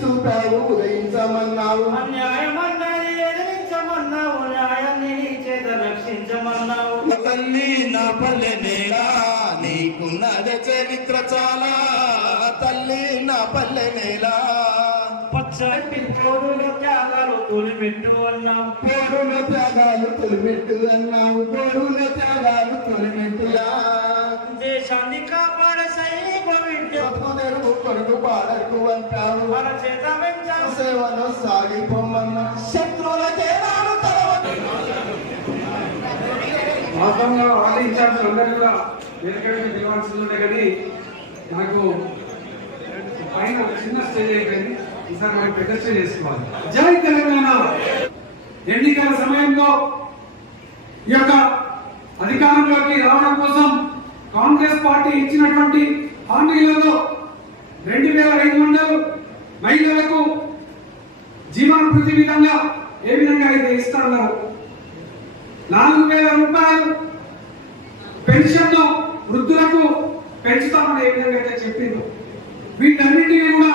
చూపావు ఉదయించమన్నావు, అన్యాయమన్నది ఎదిరించమన్నావు, న్యాయాన్ని నీ చేత రక్షించమన్నావు. తల్లి నా పల్లె నేలా నీకున్నదే చరిత్ర చాలా, తల్లి నా పల్లె నేలా. పచ్చటి పోరుల త్యాగాలు తొలిమెట్టు అన్నావు, పోరుల త్యాగాలు తొలిమెట్టు అన్నావు, పోరుల త్యాగాలు తొలిమెట్టులా. దేశాన్ని కాపాడే సైనిక బిడ్డ కొడుకు పాడకు అంటావు, మన చేత పెంచావు, సేవలో సాగిపోమన్న శత్రువుల చేరాలు వాస్తవంగా వార్డు ఇన్ఛార్జ్ అందరూ కూడా వెనకటి నిలవాల్సింది ఉండే కానీ నాకు పైన చిన్న స్టేజ్ అయిపోయింది. ఈసారి మనం పెద్ద స్టేజ్ చేసుకోవాలి. జై తెలంగాణ. ఎన్నికల సమయంలో ఈ యొక్క అధికారంలోకి రావడం కోసం కాంగ్రెస్ పార్టీ ఇచ్చినటువంటి హామీలలో 2500 మహిళలకు జీవన భృతి విధంగా ఏ విధంగా అయితే ఇస్తున్నారు, 4000 రూపాయలు పెన్షన్ వృద్ధులకు పెంచుతామని ఏ విధంగా అయితే చెప్పిందో, వీటన్నింటినీ కూడా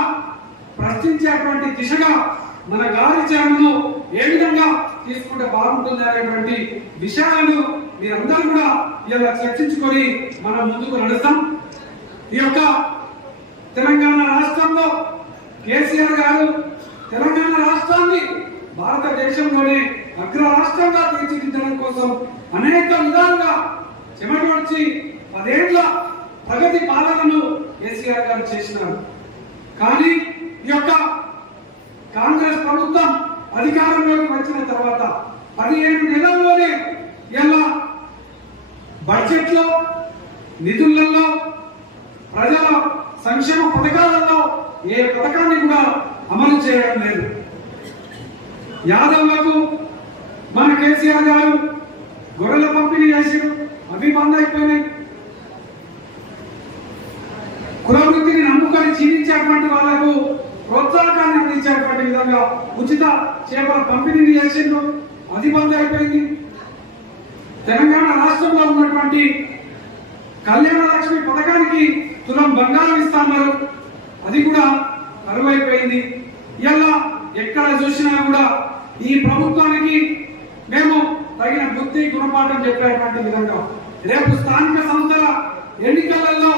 ప్రశ్నించేటువంటి దిశగా మన కార్యాచరణను ఏ విధంగా తీసుకుంటే బాగుంటుంది అనేటువంటి విషయాలను మీరందరూ కూడా ఇలా చర్చించుకొని మనం ముందుకు నడుస్తాం. ఈ యొక్క తెలంగాణ రాష్ట్రంలో కేసీఆర్ గారు తెలంగాణ రాష్ట్రాన్ని భారతదేశంలోనే అగ్ర రాష్ట్రంగా తీర్చిదిద్దడం కోసం అనేక విధాలుగా చెమటొడ్చి 10 ఏళ్ల ప్రగతి పాలనను కేసీఆర్ గారు చేసినారు. కానీ ఈ యొక్క కాంగ్రెస్ ప్రభుత్వం అధికారంలోకి వచ్చిన తర్వాత 15 నెలల్లోనే ఇలా బడ్జెట్లో, నిధులలో, ప్రజల సంక్షేమ పథకాలలో ఏ పథకాన్ని కూడా అమలు చేయడం లేదు. యాదవులకు మన కేసీఆర్ గారు గొర్రెల పంపిణీ చేసారు, అవి బంద్ అయిపోయినాయి. కులవృత్తిని నమ్ముకొని జీవించేటువంటి వాళ్లకు ప్రోత్సాహకాన్ని అందించేటువంటి విధంగా ఉచిత చేపల పంపిణీని చేసిండ్రు, అది బంద్ అయిపోయింది. తెలంగాణ రాష్ట్రంలో ఉన్నటువంటి కళ్యాణ లక్ష్మి పథకానికి తులం బంగారం ఇస్తున్నారు, అది కూడా కరువైపోయింది. ఇలా ఎక్కడ చూసినా కూడా ఈ ప్రభుత్వానికి మేము తగిన బుద్ధి గుణపాఠం చెప్పేటువంటి విధంగా రేపు స్థానిక సంస్థల ఎన్నికలలో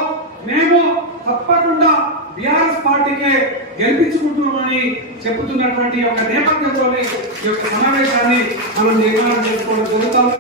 మేము తప్పకుండా బీఆర్ఎస్ పార్టీకే గెలిపించుకుంటున్నామని చెబుతున్నటువంటి ఒక నేపథ్యంలోనే ఈ యొక్క సమావేశాన్ని మనం నిర్మాణం చేసుకోవడం జరుగుతాం.